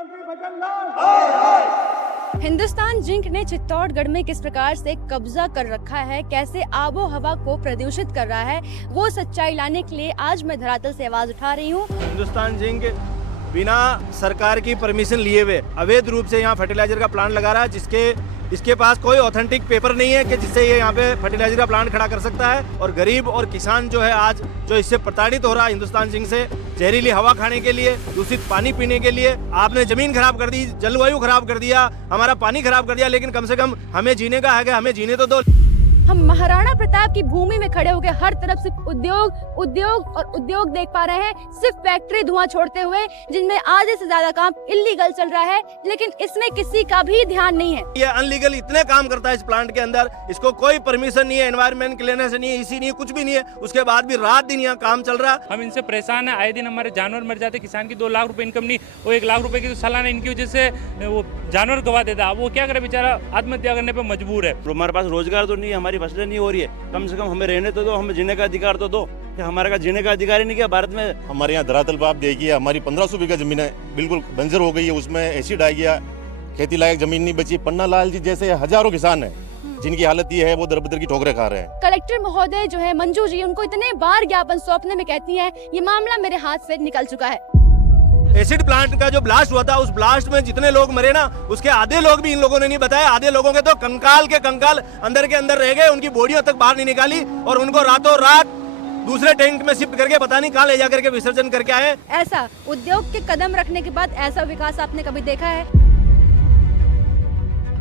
मुख्यमंत्री भजन लाल। हिंदुस्तान जिंक ने चित्तौड़गढ़ में किस प्रकार से कब्जा कर रखा है, कैसे आबो हवा को प्रदूषित कर रहा है, वो सच्चाई लाने के लिए आज मैं धरातल से आवाज उठा रही हूँ। हिंदुस्तान जिंक बिना सरकार की परमिशन लिए हुए अवैध रूप से यहाँ फर्टिलाइजर का प्लांट लगा रहा है, इसके पास कोई ऑथेंटिक पेपर नहीं है कि जिससे ये यहाँ पे फर्टिलाइजर का प्लांट खड़ा कर सकता है। और गरीब और किसान जो है आज जो इससे प्रताड़ित हो रहा है हिंदुस्तान जिंक से, जहरीली हवा खाने के लिए, दूषित पानी पीने के लिए। आपने जमीन खराब कर दी, जलवायु खराब कर दिया, हमारा पानी खराब कर दिया, लेकिन कम से कम हमें जीने का है, हमें जीने तो दो। हम महाराणा प्रताप की भूमि में खड़े होकर हर तरफ सिर्फ उद्योग उद्योग और उद्योग देख पा रहे हैं, सिर्फ फैक्ट्री धुआं छोड़ते हुए, जिनमें आधे से ज्यादा काम इलीगल चल रहा है, लेकिन इसमें किसी का भी ध्यान नहीं है। ये अनलीगल इतने काम करता है इस प्लांट के अंदर, इसको कोई परमिशन नहीं है, एनवायरमेंट क्लियरेंस नहीं है, इसी नहीं है, कुछ भी नहीं है, उसके बाद भी रात दिन यहाँ काम चल रहा है। हम इनसे परेशान है, आए दिन हमारे जानवर मर जाते, किसान की 2 लाख रुपए इनकम नहीं, वो 1 लाख रुपए की सालाना इनकी वजह से वो जानवर गवा देता, वो क्या करे बेचारा, आत्महत्या करने पे मजबूर है। हमारे पास रोजगार तो नहीं है, हमारी फसलें नहीं हो रही है, कम से कम हमें रहने तो दो, हमें जीने का अधिकार तो दो। कि हमारे का जीने का अधिकार ही नहीं किया भारत में। हमारे यहाँ धरातल पर आप देखिए, हमारी 1500 बीघा जमीन है, बिल्कुल बंजर हो गई है, उसमें एसिड आ गया, खेती लायक जमीन नहीं बची। पन्ना लाल जी जैसे हजारों किसान हैं जिनकी हालत ये है, वो दर बदर की ठोकरें खा रहे हैं। कलेक्टर महोदय जो है मंजू जी, उनको इतने बार ज्ञापन सौंपने में कहती हैं, ये मामला मेरे हाथ से निकल चुका है। एसिड प्लांट का जो ब्लास्ट हुआ था, उस ब्लास्ट में जितने लोग मरे ना, उसके आधे लोग भी इन लोगों ने नहीं बताया, आधे लोगों के तो कंकाल के कंकाल अंदर के अंदर रह गए, उनकी बॉडियों तक बाहर नहीं निकाली, और उनको रातों रात दूसरे टैंक में शिफ्ट करके पता नहीं कहाँ ले जा करके विसर्जन करके आए। ऐसा उद्योग के कदम रखने के बाद ऐसा विकास आपने कभी देखा है?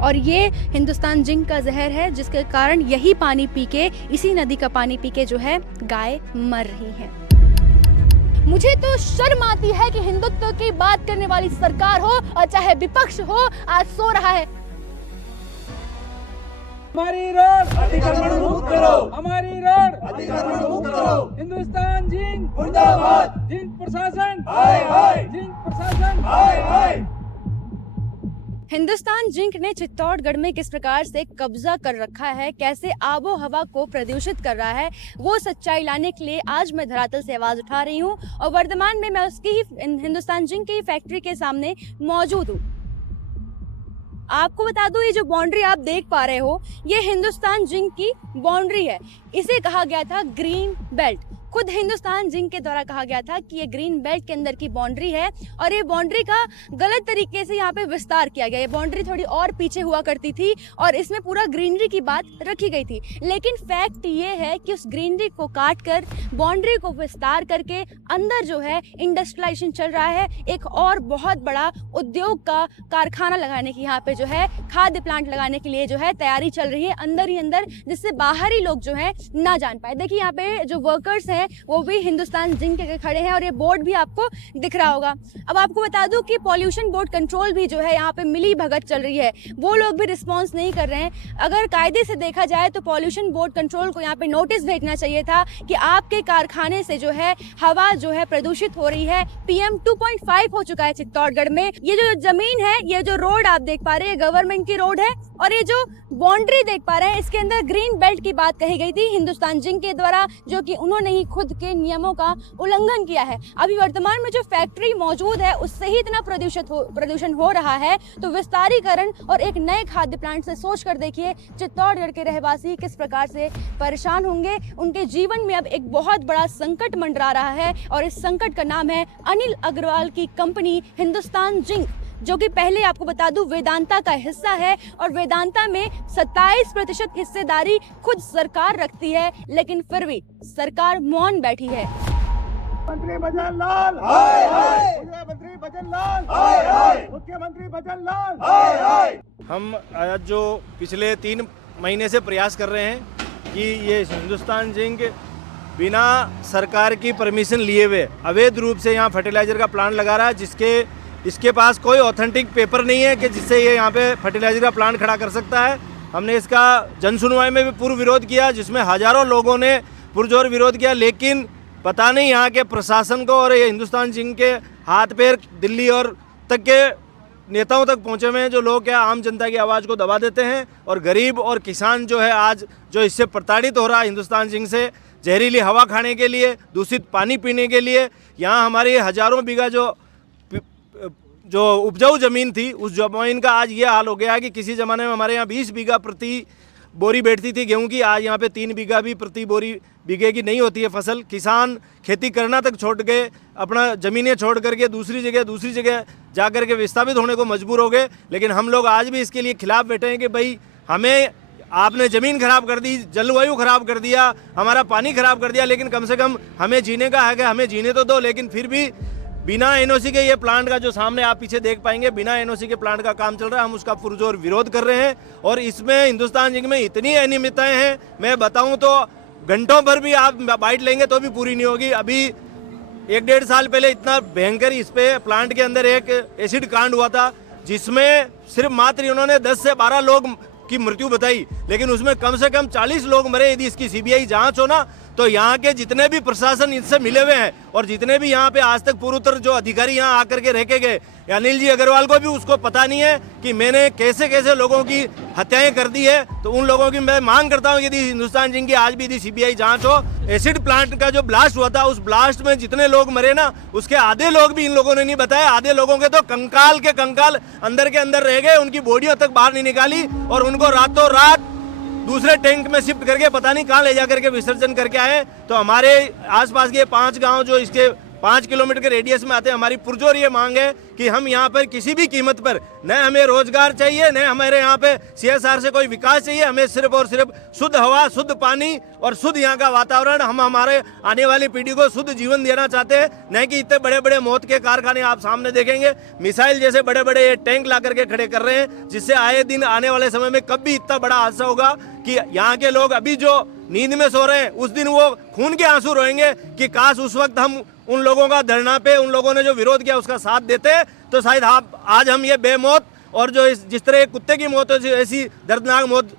और ये हिंदुस्तान जिंक का जहर है, जिसके कारण यही पानी पी के, इसी नदी का पानी पी के जो है गाय मर रही है। मुझे तो शर्म आती है कि हिंदुत्व की बात करने वाली सरकार हो और चाहे विपक्ष हो, आज सो रहा है। हमारी रोड अतिक्रमण मुक्त करो, हमारी रोड अतिक्रमण मुक्त करो। हिंदुस्तान जिंक मुर्दाबाद, जिंक प्रशासन हाय हाय, जिंक प्रशासन हाय हाय। हिंदुस्तान जिंक ने चित्तौड़गढ़ में किस प्रकार से कब्जा कर रखा है, कैसे आबो हवा को प्रदूषित कर रहा है, वो सच्चाई लाने के लिए आज मैं धरातल से आवाज उठा रही हूँ। और वर्तमान में मैं उसकी ही हिंदुस्तान जिंक की फैक्ट्री के सामने मौजूद हूँ। आपको बता दूं, ये जो बाउंड्री आप देख पा रहे हो, ये हिंदुस्तान जिंक की बाउंड्री है। इसे कहा गया था ग्रीन बेल्ट। खुद हिंदुस्तान जिंक के द्वारा कहा गया था कि ये ग्रीन बेल्ट के अंदर की बाउंड्री है, और ये बाउंड्री का गलत तरीके से यहाँ पे विस्तार किया गया। ये बाउंड्री थोड़ी और पीछे हुआ करती थी और इसमें पूरा ग्रीनरी की बात रखी गई थी, लेकिन फैक्ट ये है कि उस ग्रीनरी को काट कर बाउंड्री को विस्तार करके अंदर जो है इंडस्ट्रियलाइजेशन चल रहा है। एक और बहुत बड़ा उद्योग का कारखाना लगाने की यहाँ पे जो है खाद्य प्लांट लगाने के लिए जो है तैयारी चल रही है अंदर ही अंदर, जिससे बाहरी लोग जो है ना जान पाए। देखिए यहाँ पे जो वर्कर्स हैं वो भी हिंदुस्तान जिंक के खड़े हैं, और ये बोर्ड भी आपको दिख रहा होगा। अब आपको बता दूं कि पॉल्यूशन बोर्ड कंट्रोल भी जो है यहाँ पे मिली भगत चल रही है, वो लोग भी रिस्पॉन्स नहीं कर रहे हैं। अगर कायदे से देखा जाए तो पॉल्यूशन बोर्ड कंट्रोल को यहाँ पे नोटिस भेजना चाहिए था कि आपके कारखाने से जो है हवा जो है प्रदूषित हो रही है। PM 2.5 हो चुका है चित्तौड़गढ़ में। ये जो जमीन है, ये जो रोड आप देख पा रहे हैं, गवर्नमेंट की रोड है, और ये जो बाउंड्री देख पा रहे हैं, इसके अंदर ग्रीन बेल्ट की बात कही गई थी हिंदुस्तान जिंक के द्वारा, जो कि उन्होंने ही खुद के नियमों का उल्लंघन किया है। अभी वर्तमान में जो फैक्ट्री मौजूद है, उससे ही इतना प्रदूषण हो रहा है, तो विस्तारीकरण और एक नए खाद्य प्लांट से सोच कर देखिए चित्तौड़गढ़ के रहवासी किस प्रकार से परेशान होंगे। उनके जीवन में अब एक बहुत बड़ा संकट मंडरा रहा है, और इस संकट का नाम है अनिल अग्रवाल की कंपनी हिंदुस्तान जिंक, जो कि पहले आपको बता दूं वेदांता का हिस्सा है, और वेदांता में 27% हिस्सेदारी खुद सरकार रखती है, लेकिन फिर भी सरकार मौन बैठी है। मंत्री भजन लाल हाय हाय, मुख्यमंत्री भजन लाल हाय हाय, मुख्यमंत्री भजन लाल हाय हाय। हम आज जो पिछले 3 महीने से प्रयास कर रहे हैं कि ये हिंदुस्तान जिंक बिना सरकार की परमिशन लिए हुए अवैध रूप से यहाँ फर्टिलाइजर का प्लांट लगा रहा है, इसके पास कोई ऑथेंटिक पेपर नहीं है कि जिससे ये यहाँ पे फर्टिलाइजर का प्लांट खड़ा कर सकता है। हमने इसका जन सुनवाई में भी पूर्ण विरोध किया, जिसमें हजारों लोगों ने पुरजोर विरोध किया, लेकिन पता नहीं यहाँ के प्रशासन को और ये हिंदुस्तान जिंक के हाथ पैर दिल्ली और तक के नेताओं तक पहुँचे हुए हैं, जो लोग क्या आम जनता की आवाज़ को दबा देते हैं। और गरीब और किसान जो है आज जो इससे प्रताड़ित हो रहा है हिंदुस्तान जिंक से, जहरीली हवा खाने के लिए, दूषित पानी पीने के लिए। यहाँ हमारी हजारों बीघा जो जो उपजाऊ ज़मीन थी उस ज़मीन का आज ये हाल हो गया है कि किसी ज़माने में हमारे यहाँ 20 बीघा प्रति बोरी बैठती थी गेहूं की, आज यहाँ पे 3 बीघा भी प्रति बोरी बीघे की नहीं होती है फसल। किसान खेती करना तक छोड़ के, अपना ज़मीनें छोड़ करके दूसरी जगह जा कर के विस्थापित होने को मजबूर हो गए। लेकिन हम लोग आज भी इसके लिए खिलाफ बैठे हैं कि भाई हमें आपने ज़मीन खराब कर दी, जलवायु खराब कर दिया, हमारा पानी खराब कर दिया, लेकिन कम से कम हमें जीने का है, हमें जीने तो दो। लेकिन फिर भी बिना एनओसी के ये प्लांट का जो सामने आप पीछे देख पाएंगे, बिना एनओसी के प्लांट का काम चल रहा है, हम उसका पुरजोर विरोध कर रहे हैं। और इसमें हिंदुस्तान जिंक में इतनी अनियमितताएं हैं, मैं बताऊं तो घंटों भर भी आप बाइट लेंगे तो भी पूरी नहीं होगी। अभी 1-1.5 साल पहले इतना भयंकर इस पे प्लांट के अंदर एक एसिड कांड हुआ था, जिसमें सिर्फ मात्र उन्होंने 10 से 12 लोग की मृत्यु बताई, लेकिन उसमें कम से कम 40 लोग मरे। यदि इसकी सीबीआई जांच हो ना, तो यहाँ के जितने भी प्रशासन इससे मिले हुए हैं और जितने भी यहाँ पे आज तक पूर्वोत्तर जो अधिकारी यहाँ आकर के रह के गए, अनिल जी अग्रवाल को भी उसको पता नहीं है कि मैंने कैसे कैसे लोगों की हत्याएं कर दी है। तो उन लोगों की मैं मांग करता हूँ, यदि हिंदुस्तान जिंक की आज भी यदि सीबीआई जांच हो। एसिड प्लांट का जो ब्लास्ट हुआ था, उस ब्लास्ट में जितने लोग मरे ना, उसके आधे लोग भी इन लोगों ने नहीं बताया। आधे लोगों के तो कंकाल के कंकाल अंदर के अंदर रह गए, उनकी बॉडियों तक बाहर नहीं निकाली और उनको रातों रात दूसरे टैंक में शिफ्ट करके पता नहीं कहाँ ले जा करके विसर्जन करके आए। तो हमारे आसपास के 5 गांव जो इसके 5 किलोमीटर के रेडियस में आते हैं, हमारी पुरजोर ये मांग है कि हम यहाँ पर किसी भी कीमत पर, न हमें रोजगार चाहिए, न हमारे यहाँ पे CSR से कोई विकास चाहिए, हमें सिर्फ और सिर्फ शुद्ध हवा, शुद्ध पानी और शुद्ध यहाँ का वातावरण। हम हमारे आने वाली पीढ़ी को शुद्ध जीवन देना चाहते हैं, न कि इतने बड़े बड़े मौत के कारखाने आप सामने देखेंगे, मिसाइल जैसे बड़े बड़े ये टैंक ला करके खड़े कर रहे हैं, जिससे आए दिन आने वाले समय में कभी इतना बड़ा हादसा होगा कि यहाँ के लोग अभी जो नींद में सो रहे हैं, उस दिन वो खून के आंसू रोएंगे कि काश उस वक्त हम उन लोगों का धरना पे, उन लोगों ने जो विरोध किया उसका साथ देते, तो शायद आज हम ये बेमौत और जो जिस तरह कुत्ते की मौत है, ऐसी दर्दनाक मौत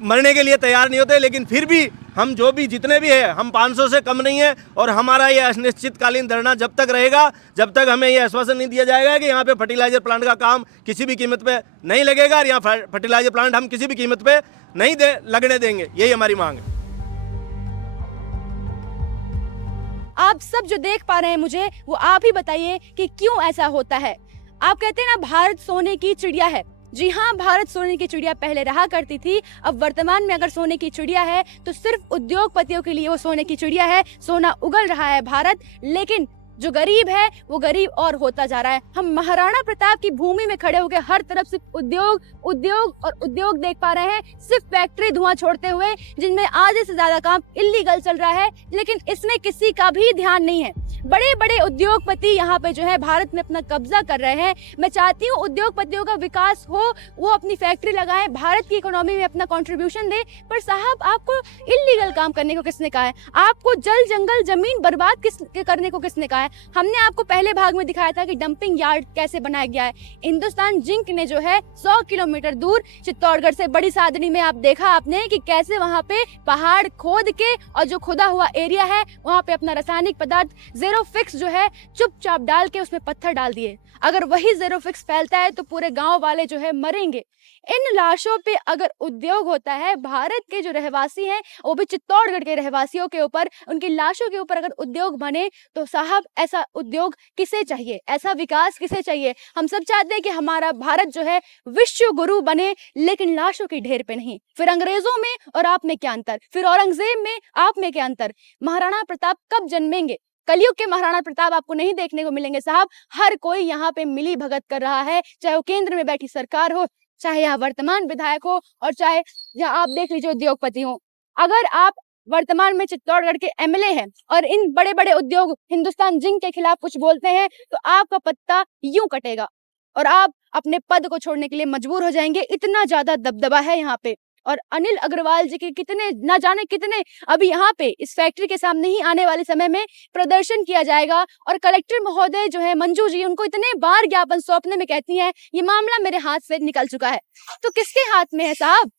मरने के लिए तैयार नहीं होते। लेकिन फिर भी हम जो भी जितने भी है, हम 500 से कम नहीं है और हमारा ये अनिश्चितकालीन धरना जब तक रहेगा, जब तक हमें ये आश्वासन नहीं दिया जाएगा कि यहाँ पे फर्टिलाइजर प्लांट का काम किसी भी कीमत पे नहीं लगेगा और यहाँ फर्टिलाइजर प्लांट हम किसी भी कीमत पे नहीं लगने देंगे। यही हमारी मांग है। आप सब जो देख पा रहे हैं मुझे, वो आप ही बताइए कि क्यों ऐसा होता है। आप कहते हैं ना, भारत सोने की चिड़िया है। जी हाँ, भारत सोने की चिड़िया पहले रहा करती थी। अब वर्तमान में अगर सोने की चिड़िया है तो सिर्फ उद्योगपतियों के लिए वो सोने की चिड़िया है। सोना उगल रहा है भारत, लेकिन जो गरीब है वो गरीब और होता जा रहा है। हम महाराणा प्रताप की भूमि में खड़े होकर हर तरफ सिर्फ उद्योग उद्योग और उद्योग देख पा रहे हैं, सिर्फ फैक्ट्री धुआं छोड़ते हुए, जिनमें आधे से ज्यादा काम इल्लीगल चल रहा है, लेकिन इसमें किसी का भी ध्यान नहीं है। बड़े बड़े उद्योगपति यहाँ पे जो है भारत में अपना कब्जा कर रहे हैं। मैं चाहती हूँ उद्योगपतियों का विकास हो, वो अपनी फैक्ट्री लगाएं, भारत की इकोनॉमी में अपना कंट्रीब्यूशन दे। पर साहब, आपको इल्लीगल काम करने को किसने कहा है? आपको जल जंगल जमीन बर्बाद करने को किसने कहा है? हमने आपको पहले भाग में दिखाया था कि डंपिंग यार्ड कैसे बनाया गया है। हिंदुस्तान जिंक ने जो है 100 किलोमीटर दूर चित्तौड़गढ़ से बड़ी सादनी में आप देखा आपने कि कैसे वहाँ पे पहाड़ खोद के और जो खुदा हुआ एरिया है वहाँ पे अपना रासायनिक पदार्थ ज़ेरो फिक्स जो है चुपचाप डाल के उसमें पत्थर डाल दिए। अगर वही ज़ेरो फिक्स फैलता है तो पूरे गांव वाले जो है मरेंगे। इन लाशों पे अगर उद्योग होता है, भारत के जो रहवासी हैं, वो भी चित्तौड़गढ़ के रहवासियों के ऊपर, उनकी लाशों के ऊपर अगर उद्योग बने, तो साहब ऐसा उद्योग किसे चाहिए? ऐसा विकास किसे चाहिए? हम सब चाहते हैं कि हमारा भारत जो है विश्व गुरु बने, लेकिन लाशों की ढेर पे नहीं। फिर अंग्रेजों में और आप में क्या अंतर? फिर औरंगजेब में आप में क्या अंतर? महाराणा प्रताप कब जन्मेंगे? कलयुग के महाराणा प्रताप आपको नहीं देखने को मिलेंगे साहब। हर कोई यहाँ पे मिली भगत कर रहा है, चाहे वो केंद्र में बैठी सरकार हो, चाहे यहाँ वर्तमान विधायक हो, और चाहे यहाँ आप देख लीजिए उद्योगपति हो। अगर आप वर्तमान में चित्तौड़गढ़ के MLA हैं और इन बड़े बड़े उद्योग हिंदुस्तान जिंक के खिलाफ कुछ बोलते हैं, तो आपका पत्ता यूं कटेगा और आप अपने पद को छोड़ने के लिए मजबूर हो जाएंगे। इतना ज्यादा दबदबा है यहाँ पे। और अनिल अग्रवाल जी के कितने ना जाने कितने अभी यहाँ पे इस फैक्ट्री के सामने ही आने वाले समय में प्रदर्शन किया जाएगा। और कलेक्टर महोदय जो है मंजू जी, उनको इतने बार ज्ञापन सौंपने में कहती हैं ये मामला मेरे हाथ से निकल चुका है। तो किसके हाथ में है साहब?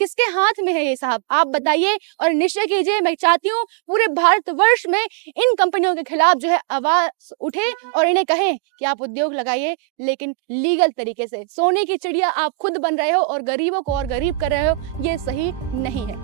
किसके हाथ में है ये साहब? आप बताइए और निश्चय कीजिए। मैं चाहती हूँ पूरे भारतवर्ष में इन कंपनियों के खिलाफ जो है आवाज उठे और इन्हें कहें कि आप उद्योग लगाइए, लेकिन लीगल तरीके से। सोने की चिड़िया आप खुद बन रहे हो और गरीबों को और गरीब कर रहे हो, ये सही नहीं है।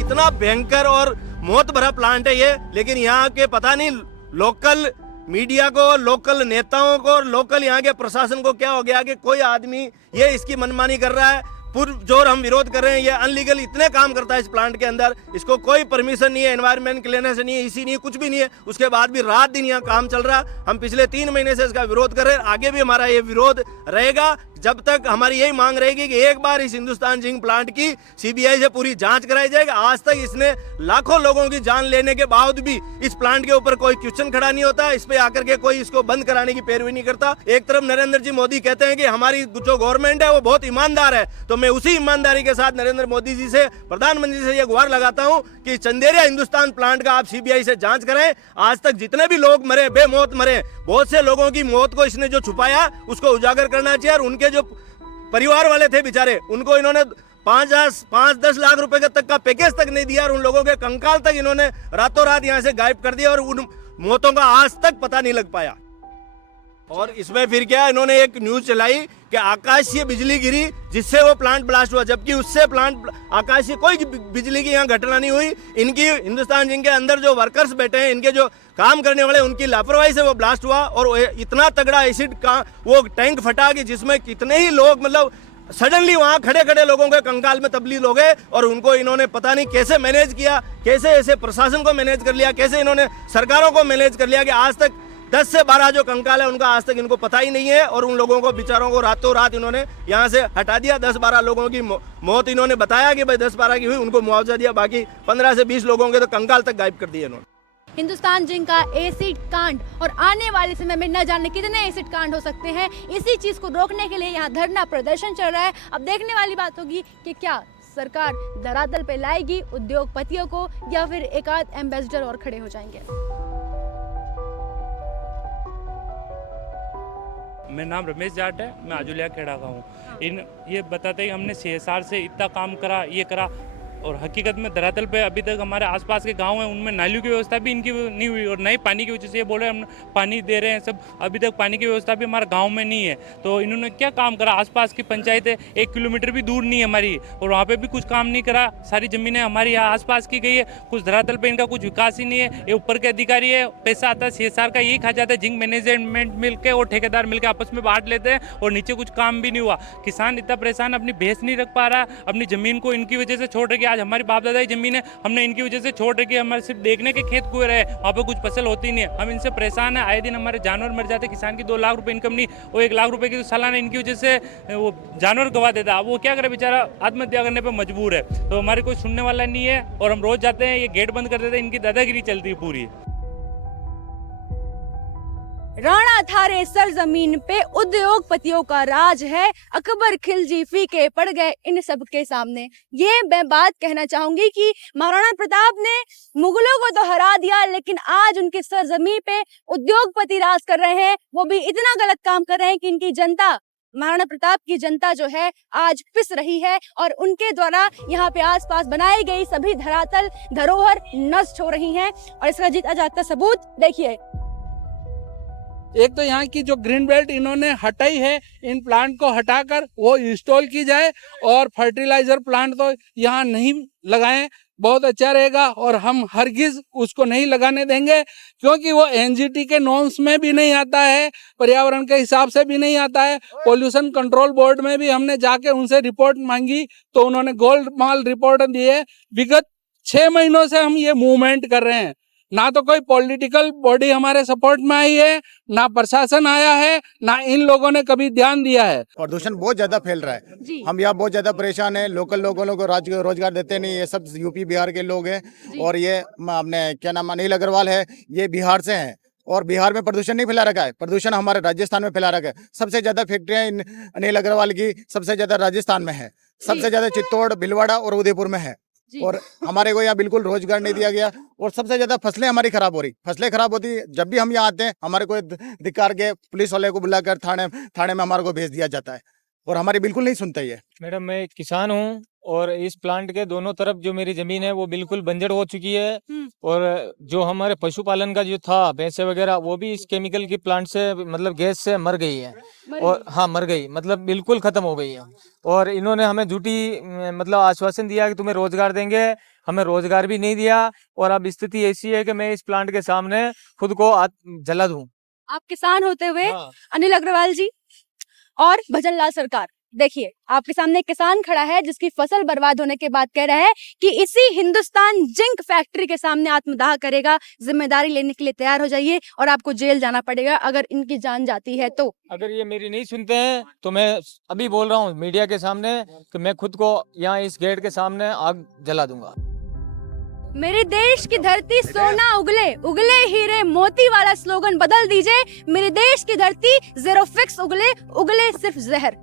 इतना भयंकर और मौत भरा प्लांट है ये, लेकिन यहाँ के पता नहीं लोकल मीडिया को, लोकल नेताओं को, लोकल यहाँ के प्रशासन को क्या हो गया कि कोई आदमी ये इसकी मनमानी कर रहा है। पुरजोर हम विरोध कर रहे हैं। ये अनलीगल इतने काम करता है इस प्लांट के अंदर, इसको कोई परमिशन नहीं है, एनवायरमेंट क्लियरेंस नहीं है, इसी नहीं, कुछ भी नहीं है। उसके बाद भी रात दिन यहाँ काम चल रहा। हम पिछले 3 महीने से इसका विरोध कर रहे हैं। आगे भी हमारा ये विरोध रहेगा जब तक हमारी यही मांग रहेगी कि एक बार इस हिंदुस्तान जिंक प्लांट की सीबीआई से पूरी जांच कराई जाएगी। आज तक इसने लाखों लोगों की जान लेने के बाद भी इस प्लांट के ऊपर कोई क्वेश्चन खड़ा नहीं होता। इस पे आकर के कोई इसको बंद कराने की पैरवी नहीं करता। एक तरफ नरेंद्र जी मोदी कहते हैं कि हमारी जो गवर्नमेंट है वो बहुत ईमानदार है, तो मैं उसी ईमानदारी के साथ नरेंद्र मोदी जी से, प्रधानमंत्री से ये गुहार लगाता हूं कि चंदेरिया हिंदुस्तान प्लांट का आप सीबीआई से जांच करें। आज तक जितने भी लोग मरे, बेमौत मरे, बहुत से लोगों की मौत को इसने जो छुपाया उसको उजागर करना चाहिए। और उनके जो परिवार वाले थे बेचारे, उनको इन्होंने 5-10 लाख रुपए का तक का पैकेज तक नहीं दिया और उन लोगों के कंकाल तक इन्होंने रातों रात यहां से गायब कर दिया और उन मौतों का आज तक पता नहीं लग पाया। और इसमें फिर क्या, इन्होंने एक न्यूज चलाई कि आकाशीय बिजली गिरी जिससे वो प्लांट ब्लास्ट हुआ, जबकि उससे प्लांट आकाशीय कोई बिजली की यहाँ घटना नहीं हुई। इनकी हिंदुस्तान जिंक के अंदर जो वर्कर्स बैठे हैं, इनके जो काम करने वाले, उनकी लापरवाही से वो ब्लास्ट हुआ। और इतना तगड़ा एसिड का वो टैंक फटा कि जिसमें कितने ही लोग, मतलब सडनली वहां खड़े खड़े लोगों के कंकाल में तब्दील हो गए। और उनको इन्होंने पता नहीं कैसे मैनेज किया, कैसे ऐसे प्रशासन को मैनेज कर लिया, कैसे इन्होंने सरकारों को मैनेज कर लिया कि आज तक 10 से 12 जो कंकाल है उनका आज तक इनको पता ही नहीं है। और उन लोगों को बेचारों को रातों रात इन्होंने यहाँ से हटा दिया। 10-12 लोगों की मौत इन्होंने बताया कि भाई 10-12 की हुई, उनको मुआवजा दिया, बाकी 15 से 20 लोगों के तो कंकाल तक गायब कर दिए इन्होंने। हिंदुस्तान जिंक का एसिड कांड और आने वाले समय में न जाने कितने एसिड कांड हो सकते हैं, इसी चीज को रोकने के लिए यहाँ धरना प्रदर्शन चल रहा है। अब देखने वाली बात होगी कि क्या सरकार धरातल पे लाएगी उद्योगपतियों को या फिर एक आध एम्बेसडर और खड़े हो जाएंगे। मेरा नाम रमेश जाट है, मैं आजुलिया खेड़ा का हूँ। ये बताते हैं हमने CSR से इतना काम करा, ये करा, और हकीकत में धरातल पे अभी तक हमारे आसपास के गांव हैं उनमें नालियों की व्यवस्था भी इनकी नहीं हुई और नई पानी की वजह से ये बोल रहे हैं हम पानी दे रहे हैं सब, अभी तक पानी की व्यवस्था भी हमारे गांव में नहीं है। तो इन्होंने क्या काम करा, आसपास की पंचायतें 1 किलोमीटर भी दूर नहीं है हमारी और वहाँ पे भी कुछ काम नहीं करा। सारी ज़मीनें हमारी यहाँ आसपास की गई है, कुछ धरातल पर इनका कुछ विकास ही नहीं है। ये ऊपर के अधिकारी है, पैसा आता है CSR का, यही खा जाता है। जिंक मैनेजमेंट मिलकर और ठेकेदार मिलकर आपस में बांट लेते हैं और नीचे कुछ काम भी नहीं हुआ। किसान इतना परेशान, अपनी भैंस नहीं रख पा रहा, अपनी ज़मीन को इनकी वजह से छोड़ रखी। आज हमारी बाप दादा जमीन है, हमने इनकी वजह से छोड़ रखी है। हमारे सिर्फ देखने के खेत कुएं रहे, वहाँ पे कुछ फसल होती नहीं है। हम इनसे परेशान है, आए दिन हमारे जानवर मर जाते। किसान की 2 लाख रुपए इनकम नहीं, वो 1 लाख रुपए की तो सालाना इनकी वजह से वो जानवर गवा देता। वो क्या करे बेचारा, आत्महत्या करने पर मजबूर है। तो हमारे कोई सुनने वाला नहीं है और हम रोज जाते हैं, ये गेट बंद कर देते हैं। इनकी दादागिरी चलती है पूरी। राणा थारे सरजमीन पे उद्योगपतियों का राज है, अकबर खिलजी फीके पड़ गए इन सब के सामने। ये मैं बात कहना चाहूंगी कि महाराणा प्रताप ने मुगलों को तो हरा दिया, लेकिन आज उनके सरजमीन पे उद्योगपति राज कर रहे हैं। वो भी इतना गलत काम कर रहे हैं कि इनकी जनता, महाराणा प्रताप की जनता जो है आज पिस रही है और उनके द्वारा यहाँ पे आसपास बनाई गई सभी धरातल धरोहर नष्ट हो रही हैं। और इसका जीता जागता सबूत देखिए। एक तो यहाँ की जो ग्रीन बेल्ट इन्होंने हटाई है, इन प्लांट को हटाकर वो इंस्टॉल की जाए और फर्टिलाइजर प्लांट तो यहाँ नहीं लगाएं, बहुत अच्छा रहेगा। और हम हरगिज उसको नहीं लगाने देंगे क्योंकि वो NGT के नॉर्म्स में भी नहीं आता है, पर्यावरण के हिसाब से भी नहीं आता है। पोल्यूशन कंट्रोल बोर्ड में भी हमने जाके उनसे रिपोर्ट मांगी तो उन्होंने गोल्ड माल रिपोर्ट दी है। विगत 6 महीनों से हम ये मूवमेंट कर रहे हैं, ना तो कोई पॉलिटिकल बॉडी हमारे सपोर्ट में आई है, ना प्रशासन आया है, ना इन लोगों ने कभी ध्यान दिया है। प्रदूषण बहुत ज्यादा फैल रहा है, हम यहाँ बहुत ज्यादा परेशान हैं। लोकल लोगों को रोजगार देते नहीं, ये सब यूपी बिहार के लोग हैं। और ये अपने क्या नाम अनिल अग्रवाल है, ये बिहार से हैं और बिहार में प्रदूषण नहीं फैला रखा है, प्रदूषण हमारे राजस्थान में फैला रखा है। सबसे ज्यादा फैक्ट्रियां अनिल अग्रवाल की सबसे ज्यादा राजस्थान में है, सबसे ज्यादा चित्तौड़, भीलवाड़ा और उदयपुर में है। और हमारे को यहाँ बिल्कुल रोजगार नहीं दिया गया और सबसे ज्यादा फसलें हमारी खराब हो रही, फसलें खराब होती। जब भी हम यहाँ आते हैं हमारे को धिक्कार के पुलिस वाले को बुलाकर थाने में हमारे को भेज दिया जाता है और हमारी बिल्कुल नहीं सुनता है। मैडम मैं किसान हूँ और इस प्लांट के दोनों तरफ जो मेरी जमीन है वो बिल्कुल बंजर हो चुकी है और जो हमारे पशुपालन का जो था भैंसे वगैरह वो भी इस केमिकल की प्लांट से मतलब गैस से मर गई है। और हाँ मर गई, मतलब बिल्कुल खत्म हो गई है। और इन्होंने हमें झूठी मतलब आश्वासन दिया कि तुम्हें रोजगार देंगे, हमें रोजगार भी नहीं दिया। और अब स्थिति ऐसी है कि मैं इस प्लांट के सामने खुद को जला दूं। आप किसान होते हुए हाँ। अनिल अग्रवाल जी और भजन लाल सरकार, देखिए आपके सामने एक किसान खड़ा है जिसकी फसल बर्बाद होने के बाद कह रहा है कि इसी हिंदुस्तान जिंक फैक्ट्री के सामने आत्मदाह करेगा। जिम्मेदारी लेने के लिए तैयार हो जाइए और आपको जेल जाना पड़ेगा अगर इनकी जान जाती है तो। अगर ये मेरी नहीं सुनते हैं तो मैं अभी बोल रहा हूँ मीडिया के सामने कि मैं खुद को यहाँ इस गेट के सामने आग जला दूंगा। मेरे देश की धरती सोना उगले, उगले हीरे मोती वाला स्लोगन बदल दीजिए। मेरे देश की धरती जीरो फिक्स उगले, उगले सिर्फ जहर।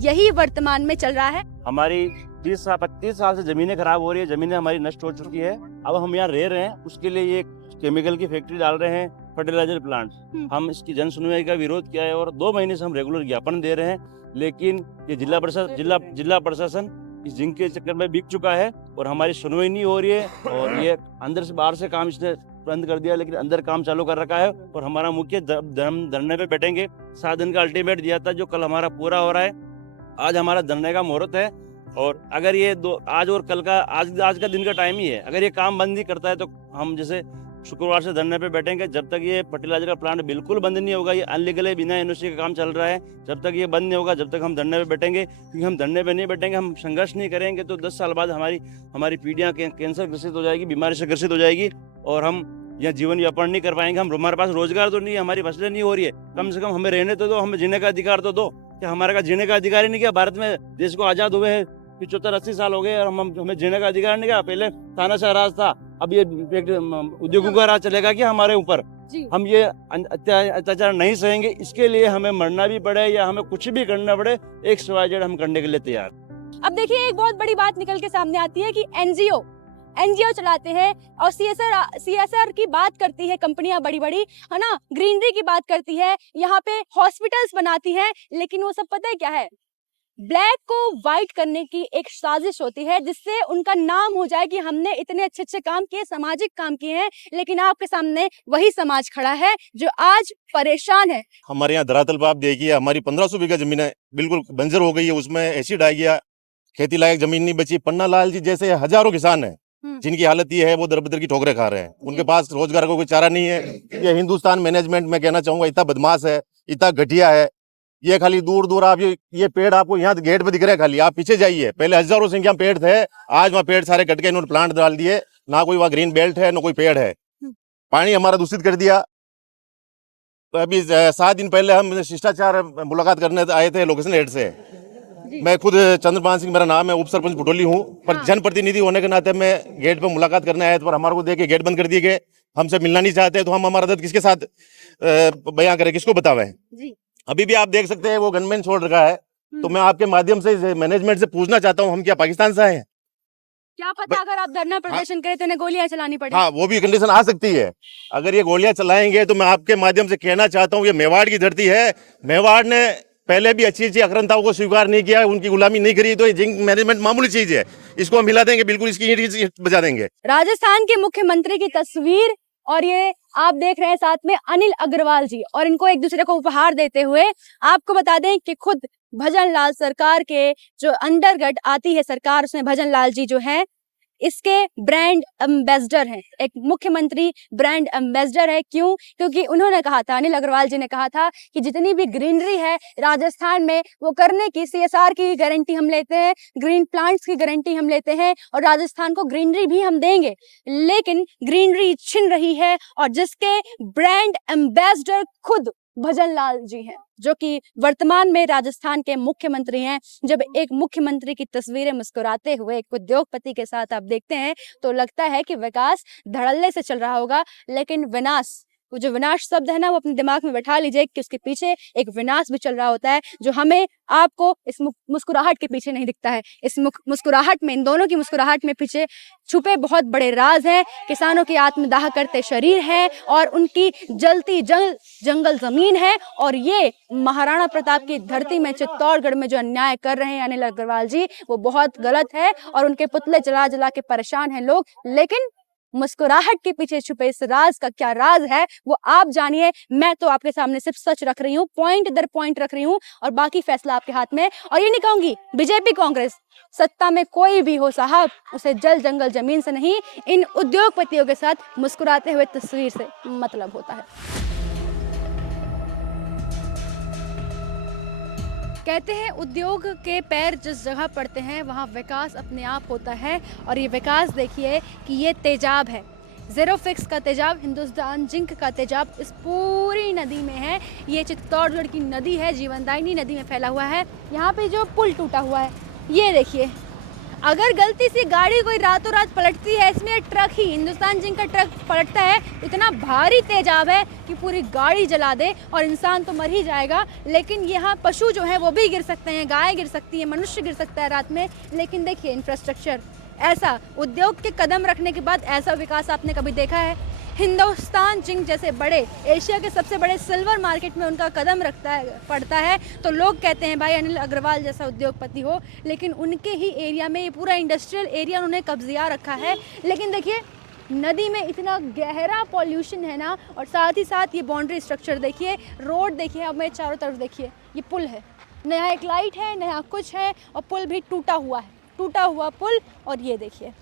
यही वर्तमान में चल रहा है। हमारी 30 साल से जमीनें खराब हो रही है, जमीनें हमारी नष्ट हो चुकी है। अब हम यहाँ रह रहे हैं, उसके लिए ये केमिकल की फैक्ट्री डाल रहे हैं, फर्टिलाइजर प्लांट। हम इसकी जन सुनवाई का विरोध किया है और 2 महीने से हम रेगुलर ज्ञापन दे रहे हैं, लेकिन ये जिला प्रशासन इस जिंक के चक्कर में बिक चुका है और हमारी सुनवाई नहीं हो रही है। और ये अंदर से बाहर से काम इसने बंद कर दिया, लेकिन अंदर काम चालू कर रखा है। और हमारा मुख्य धरने पे बैठेंगे। 7 दिन का अल्टीमेट दिया था जो कल हमारा पूरा हो रहा है। आज हमारा धरने का मुहूर्त है और अगर ये आज और कल का आज का दिन का टाइम ही है। अगर ये काम बंद नहीं करता है तो हम जैसे शुक्रवार से धरने पे बैठेंगे। जब तक ये फर्टिलाइजर का प्लांट बिल्कुल बंद नहीं होगा, ये अनलीगल है, बिना एनओसी का काम चल रहा है, जब तक ये बंद नहीं होगा जब तक हम धरने पे बैठेंगे। क्योंकि हम धरने पे नहीं बैठेंगे, हम संघर्ष नहीं करेंगे तो 10 साल बाद हमारी पीढ़ियाँ कैंसर ग्रसित हो जाएगी, बीमारी से ग्रसित हो जाएगी और हम यहाँ जीवन यापन नहीं कर पाएंगे। हमारे पास रोजगार तो नहीं है, हमारी फसलें नहीं हो रही है, कम से कम हमें रहने तो दो, हमें जीने का अधिकार तो दो। क्या हमारे का जीने का अधिकार ही नहीं? क्या भारत में देश को आजाद हुए हैं 75-80 साल हो गए और हमें जीने का अधिकार नहीं? क्या पहले तानाशाह राज था, अब ये उद्योगों का राज चलेगा क्या हमारे ऊपर? हम ये अत्याचार नहीं सहेंगे। इसके लिए हमें मरना भी पड़े या हमें कुछ भी करना पड़े, XYZ हम करने के लिए तैयार। अब देखिए एक बहुत बड़ी बात निकल के सामने आती है कि एनजीओ चलाते हैं और सीएसआर की बात करती है कंपनियां बड़ी बड़ी, है ना, ग्रीनरी की बात करती है, यहाँ पे हॉस्पिटल्स बनाती है, लेकिन वो सब पता है क्या है? ब्लैक को व्हाइट करने की एक साजिश होती है जिससे उनका नाम हो जाए कि हमने इतने अच्छे अच्छे काम किए, सामाजिक काम किए हैं। लेकिन आपके सामने वही समाज खड़ा है जो आज परेशान है। हमारे यहाँ धरातल पर आप देखिए, हमारी 1500 बीघा जमीन है बिल्कुल बंजर हो गई है, उसमें एसिड आ गया, खेती लायक जमीन नहीं बची। पन्ना लाल जी जैसे हजारों किसान हैं जिनकी हालत ये है, वो दर बदर की ठोकरें खा रहे हैं, उनके पास रोजगार का कोई चारा नहीं है। ये हिंदुस्तान मैनेजमेंट में कहना चाहूंगा इतना बदमाश है, इतना घटिया है। ये खाली दूर दूर आप ये पेड़ आपको यहाँ गेट पे दिख रहे हैं, खाली आप पीछे जाइए, पहले हजारों संख्या में पेड़ थे, आज वहाँ पेड़ सारे कट के इन्होंने प्लांट डाल दिए, ना कोई वहाँ ग्रीन बेल्ट है ना कोई पेड़ है। पानी हमारा दूषित कर दिया। अभी 7 दिन पहले हम शिष्टाचार मुलाकात करने आए थे लोकेशन हेड से। मैं खुद चंद्रपाल सिंह मेरा नाम है, उप सरपंच भुटोली हूँ, पर जनप्रतिनिधि होने के नाते मैं गेट पे मुलाकात करने आया था, पर हमारे को देख के गेट बंद कर दिए गए। हमसे मिलना नहीं चाहते तो हम हमारा दर्द किसके साथ बयां करें, किसको बतावे? अभी भी आप देख सकते हैं वो गनमैन छोड़ रखा है। तो मैं आपके माध्यम से मैनेजमेंट से पूछना चाहता हूँ, हम क्या पाकिस्तान से आए हैं? क्या पता अगर आप धरना प्रदर्शन करें तो इन्हें गोलियां चलानी पड़े। हाँ, वो भी कंडीशन आ सकती है। अगर ये गोलियां चलाएंगे तो मैं आपके माध्यम से कहना चाहता हूँ, ये मेवाड़ की धरती है। मेवाड़ ने पहले भी अच्छी अक्रांताओं को स्वीकार नहीं किया, उनकी गुलामी नहीं करी, तो ये जिंक मैनेजमेंट मामूली चीज है, इसको हम हिला देंगे, बिल्कुल इसकी ईंट बजा देंगे। राजस्थान के मुख्यमंत्री की तस्वीर और ये आप देख रहे हैं साथ में अनिल अग्रवाल जी, और इनको एक दूसरे को उपहार देते हुए आपको बता दें कि खुद भजन लाल सरकार के जो अंडरगट आती है सरकार, उसमें भजन लाल जी जो हैं इसके ब्रांड एम्बेसडर हैं। एक मुख्यमंत्री ब्रांड एम्बेसडर है। क्यों? क्योंकि उन्होंने कहा था, अनिल अग्रवाल जी ने कहा था कि जितनी भी ग्रीनरी है राजस्थान में वो करने की CSR की गारंटी हम लेते हैं, ग्रीन प्लांट्स की गारंटी हम लेते हैं और राजस्थान को ग्रीनरी भी हम देंगे। लेकिन ग्रीनरी छिन रही है और जिसके ब्रांड एम्बेसडर खुद भजन लाल जी हैं, जो कि वर्तमान में राजस्थान के मुख्यमंत्री हैं। जब एक मुख्यमंत्री की तस्वीरें मुस्कुराते हुए एक उद्योगपति के साथ आप देखते हैं तो लगता है कि विकास धड़ल्ले से चल रहा होगा, लेकिन विनाश, वो जो विनाश शब्द है ना, वो अपने दिमाग में बैठा लीजिए कि उसके पीछे एक विनाश भी चल रहा होता है, जो हमें आपको इस मुस्कुराहट के पीछे नहीं दिखता है। इस मुस्कुराहट में, इन दोनों की मुस्कुराहट में पीछे छुपे बहुत बड़े राज हैं। किसानों की आत्मदाह करते शरीर है और उनकी जलती जंगल जमीन है। और ये महाराणा प्रताप की धरती में चित्तौड़गढ़ में जो अन्याय कर रहे हैं अनिल अग्रवाल जी, वो बहुत गलत है और उनके पुतले जला जला के परेशान हैं लोग। लेकिन मुस्कुराहट के पीछे छुपे इस राज का क्या राज है वो आप जानिए। मैं तो आपके सामने सिर्फ सच रख रही हूँ, पॉइंट दर पॉइंट रख रही हूँ, और बाकी फैसला आपके हाथ में। और ये नहीं कहूंगी बीजेपी कांग्रेस सत्ता में कोई भी हो साहब, उसे जल जंगल जमीन से नहीं, इन उद्योगपतियों के साथ मुस्कुराते हुए तस्वीर से मतलब होता है। कहते हैं उद्योग के पैर जिस जगह पड़ते हैं वहाँ विकास अपने आप होता है, और ये विकास देखिए कि ये तेजाब है, ज़ेरोफिक्स का तेजाब, हिंदुस्तान जिंक का तेजाब इस पूरी नदी में है। ये चित्तौड़गढ़ की नदी है, जीवनदायिनी नदी में फैला हुआ है। यहाँ पे जो पुल टूटा हुआ है ये देखिए, अगर गलती से गाड़ी कोई रातों रात पलटती है, इसमें ट्रक ही हिंदुस्तान जिंक का ट्रक पलटता है, इतना भारी तेजाब है कि पूरी गाड़ी जला दे और इंसान तो मर ही जाएगा। लेकिन यहाँ पशु जो है वो भी गिर सकते हैं, गाय गिर सकती है, मनुष्य गिर सकता है रात में। लेकिन देखिए इंफ्रास्ट्रक्चर, ऐसा उद्योग के कदम रखने के बाद ऐसा विकास आपने कभी देखा है? हिंदुस्तान जिंक जैसे बड़े, एशिया के सबसे बड़े सिल्वर मार्केट में उनका कदम पड़ता है तो लोग कहते हैं भाई अनिल अग्रवाल जैसा उद्योगपति हो, लेकिन उनके ही एरिया में ये पूरा इंडस्ट्रियल एरिया उन्होंने कब्जिया रखा है। लेकिन देखिए नदी में इतना गहरा पॉल्यूशन है ना, और साथ ही साथ ये बाउंड्री स्ट्रक्चर देखिए, रोड देखिए, अब मैं चारों तरफ देखिए, ये पुल है, नया एक लाइट है, नया कुछ है, और पुल भी टूटा हुआ है, टूटा हुआ पुल। और ये देखिए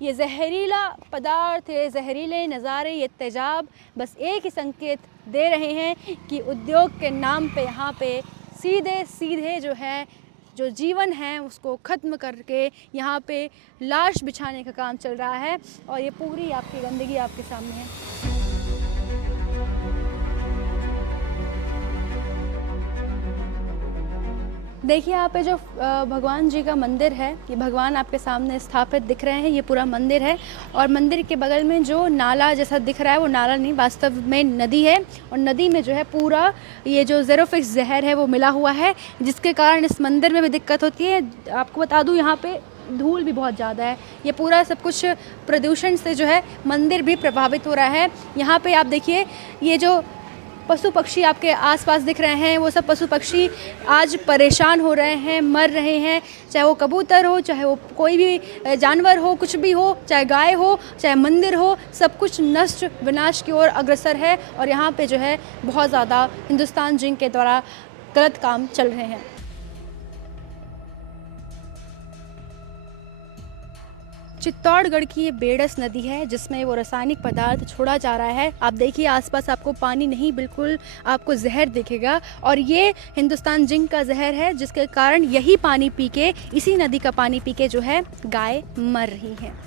ये जहरीला पदार्थ, ये जहरीले नज़ारे, ये तेजाब बस एक ही संकेत दे रहे हैं कि उद्योग के नाम पे यहाँ पे सीधे सीधे जो है, जो जीवन है उसको ख़त्म करके यहाँ पे लाश बिछाने का काम चल रहा है। और ये पूरी आपकी गंदगी आपके सामने है। देखिए यहाँ पे जो भगवान जी का मंदिर है, ये भगवान आपके सामने स्थापित दिख रहे हैं, ये पूरा मंदिर है। और मंदिर के बगल में जो नाला जैसा दिख रहा है वो नाला नहीं, वास्तव में नदी है। और नदी में जो है पूरा ये जो ज़ेरोफिक्स जहर है वो मिला हुआ है, जिसके कारण इस मंदिर में भी दिक्कत होती है। आपको बता दूँ यहाँ पे धूल भी बहुत ज़्यादा है, ये पूरा सब कुछ प्रदूषण से जो है मंदिर भी प्रभावित हो रहा है। यहाँ पे आप देखिए ये जो पशु पक्षी आपके आसपास दिख रहे हैं, वो सब पशु पक्षी आज परेशान हो रहे हैं, मर रहे हैं, चाहे वो कबूतर हो, चाहे वो कोई भी जानवर हो, कुछ भी हो, चाहे गाय हो, चाहे मंदिर हो, सब कुछ नष्ट विनाश की ओर अग्रसर है। और यहाँ पे जो है बहुत ज़्यादा हिंदुस्तान जिंक के द्वारा गलत काम चल रहे हैं। चित्तौड़गढ़ की ये बेड़स नदी है जिसमें वो रासायनिक पदार्थ छोड़ा जा रहा है। आप देखिए आसपास आपको पानी नहीं, बिल्कुल आपको जहर दिखेगा, और ये हिंदुस्तान जिंक का जहर है, जिसके कारण यही पानी पी के, इसी नदी का पानी पी के जो है गाय मर रही हैं।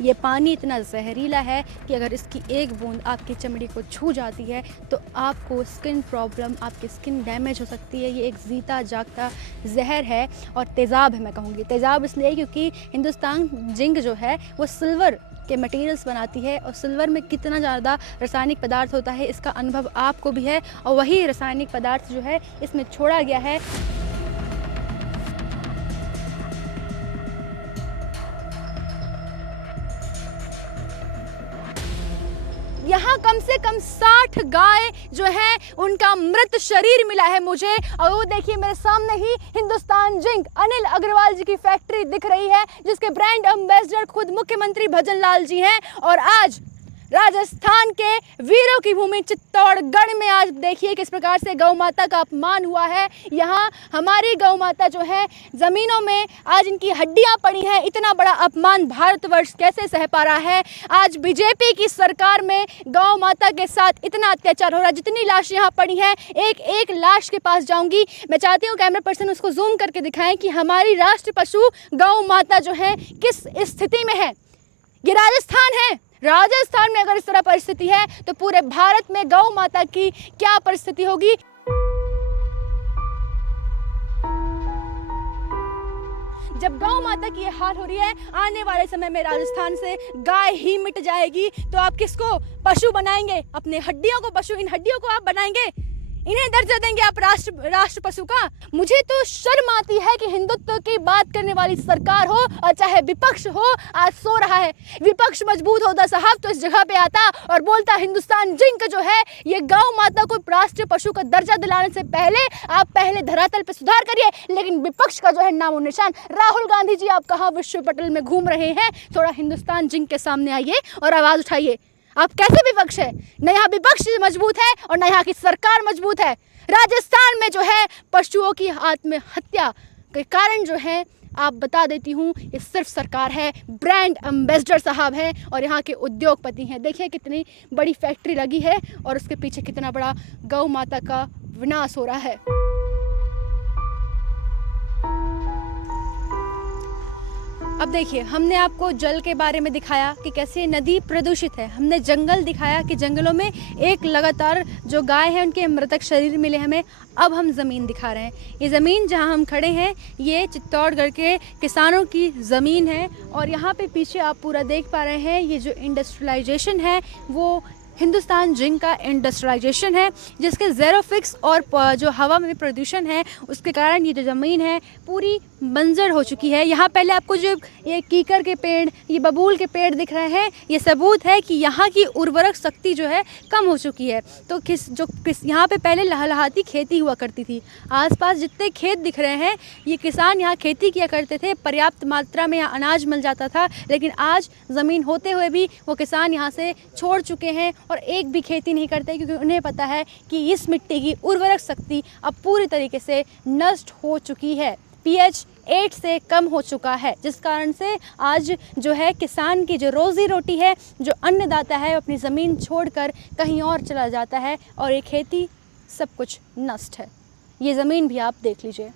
ये पानी इतना जहरीला है कि अगर इसकी एक बूंद आपकी चमड़ी को छू जाती है तो आपको स्किन प्रॉब्लम, आपकी स्किन डैमेज हो सकती है। ये एक जीता जागता जहर है और तेज़ाब है। मैं कहूँगी तेज़ाब इसलिए क्योंकि हिंदुस्तान जिंक जो है वो सिल्वर के मटेरियल्स बनाती है, और सिल्वर में कितना ज़्यादा रासायनिक पदार्थ होता है इसका अनुभव आपको भी है, और वही रासायनिक पदार्थ जो है इसमें छोड़ा गया है। यहाँ कम से कम 60 गाय जो है उनका मृत शरीर मिला है मुझे, और वो देखिए मेरे सामने ही हिंदुस्तान जिंक अनिल अग्रवाल जी की फैक्ट्री दिख रही है, जिसके ब्रांड एम्बेसडर खुद मुख्यमंत्री भजन लाल जी हैं। और आज राजस्थान के वीरों की भूमि चित्तौड़गढ़ में आज देखिए किस प्रकार से गौ माता का अपमान हुआ है। यहाँ हमारी गौ माता जो है ज़मीनों में आज इनकी हड्डियाँ पड़ी हैं। इतना बड़ा अपमान भारतवर्ष कैसे सह पा रहा है? आज बीजेपी की सरकार में गौ माता के साथ इतना अत्याचार हो रहा है। जितनी लाश यहाँ पड़ी हैं, एक एक लाश के पास जाऊँगी। मैं चाहती हूँ कैमरा पर्सन उसको जूम करके दिखाएं कि हमारी राष्ट्र पशु गौ माता जो है किस स्थिति में है। ये राजस्थान है, राजस्थान में अगर इस तरह परिस्थिति है तो पूरे भारत में गौ माता की क्या परिस्थिति होगी। जब गौ माता की ये हाल हो रही है, आने वाले समय में राजस्थान से गाय ही मिट जाएगी, तो आप किसको पशु बनाएंगे? अपने हड्डियों को पशु, इन हड्डियों को आप बनाएंगे? इन्हें दर्जा देंगे आप राष्ट्र पशु का? मुझे तो शर्म आती है कि हिंदुत्व की बात करने वाली सरकार हो और चाहे विपक्ष हो, आज सो रहा है। विपक्ष मजबूत होता साहब तो इस जगह पे आता और बोलता हिंदुस्तान जिंक जो है ये गौ माता को राष्ट्रीय पशु का दर्जा दिलाने से पहले आप पहले धरातल पे सुधार करिए। लेकिन विपक्ष का जो है नामो निशान। राहुल गांधी जी, आप कहाँ विश्व पटल में घूम रहे हैं? थोड़ा हिंदुस्तान जिंक के सामने आइए और आवाज उठाइए। आप कैसे विपक्ष है? न यहाँ विपक्ष मजबूत है और न यहाँ की सरकार मजबूत है। राजस्थान में जो है पशुओं की आत्महत्या के कारण जो है, आप बता देती हूँ, ये सिर्फ सरकार है, ब्रांड एम्बेसडर साहब हैं और यहाँ के उद्योगपति हैं। देखिए कितनी बड़ी फैक्ट्री लगी है और उसके पीछे कितना बड़ा गौ माता का विनाश हो रहा है। अब देखिए, हमने आपको जल के बारे में दिखाया कि कैसे नदी प्रदूषित है। हमने जंगल दिखाया कि जंगलों में एक लगातार जो गाय है उनके मृतक शरीर मिले हमें। अब हम ज़मीन दिखा रहे हैं। ये ज़मीन जहां हम खड़े हैं ये चित्तौड़गढ़ के किसानों की ज़मीन है और यहाँ पे पीछे आप पूरा देख पा रहे हैं ये जो इंडस्ट्रियलाइजेशन है वो हिंदुस्तान जिंक का इंडस्ट्रियलाइजेशन है, जिसके ज़ेरो फिक्स और जो हवा में प्रदूषण है उसके कारण ये जो ज़मीन है पूरी बंजर हो चुकी है। यहाँ पहले आपको जो ये कीकर के पेड़, ये बबूल के पेड़ दिख रहे हैं, ये सबूत है कि यहाँ की उर्वरक शक्ति जो है कम हो चुकी है। तो यहाँ पे पहले लहलहाती खेती हुआ करती थी। आसपास जितने खेत दिख रहे हैं ये किसान यहाँ खेती किया करते थे, पर्याप्त मात्रा में यहाँ अनाज मिल जाता था। लेकिन आज ज़मीन होते हुए भी वो किसान यहाँ से छोड़ चुके हैं और एक भी खेती नहीं करते, क्योंकि उन्हें पता है कि इस मिट्टी की उर्वरक शक्ति अब पूरी तरीके से नष्ट हो चुकी है। pH 8 से कम हो चुका है, जिस कारण से आज जो है किसान की जो रोज़ी रोटी है, जो अन्नदाता है, अपनी ज़मीन छोड़कर कहीं और चला जाता है और ये खेती सब कुछ नष्ट है। ये ज़मीन भी आप देख लीजिए।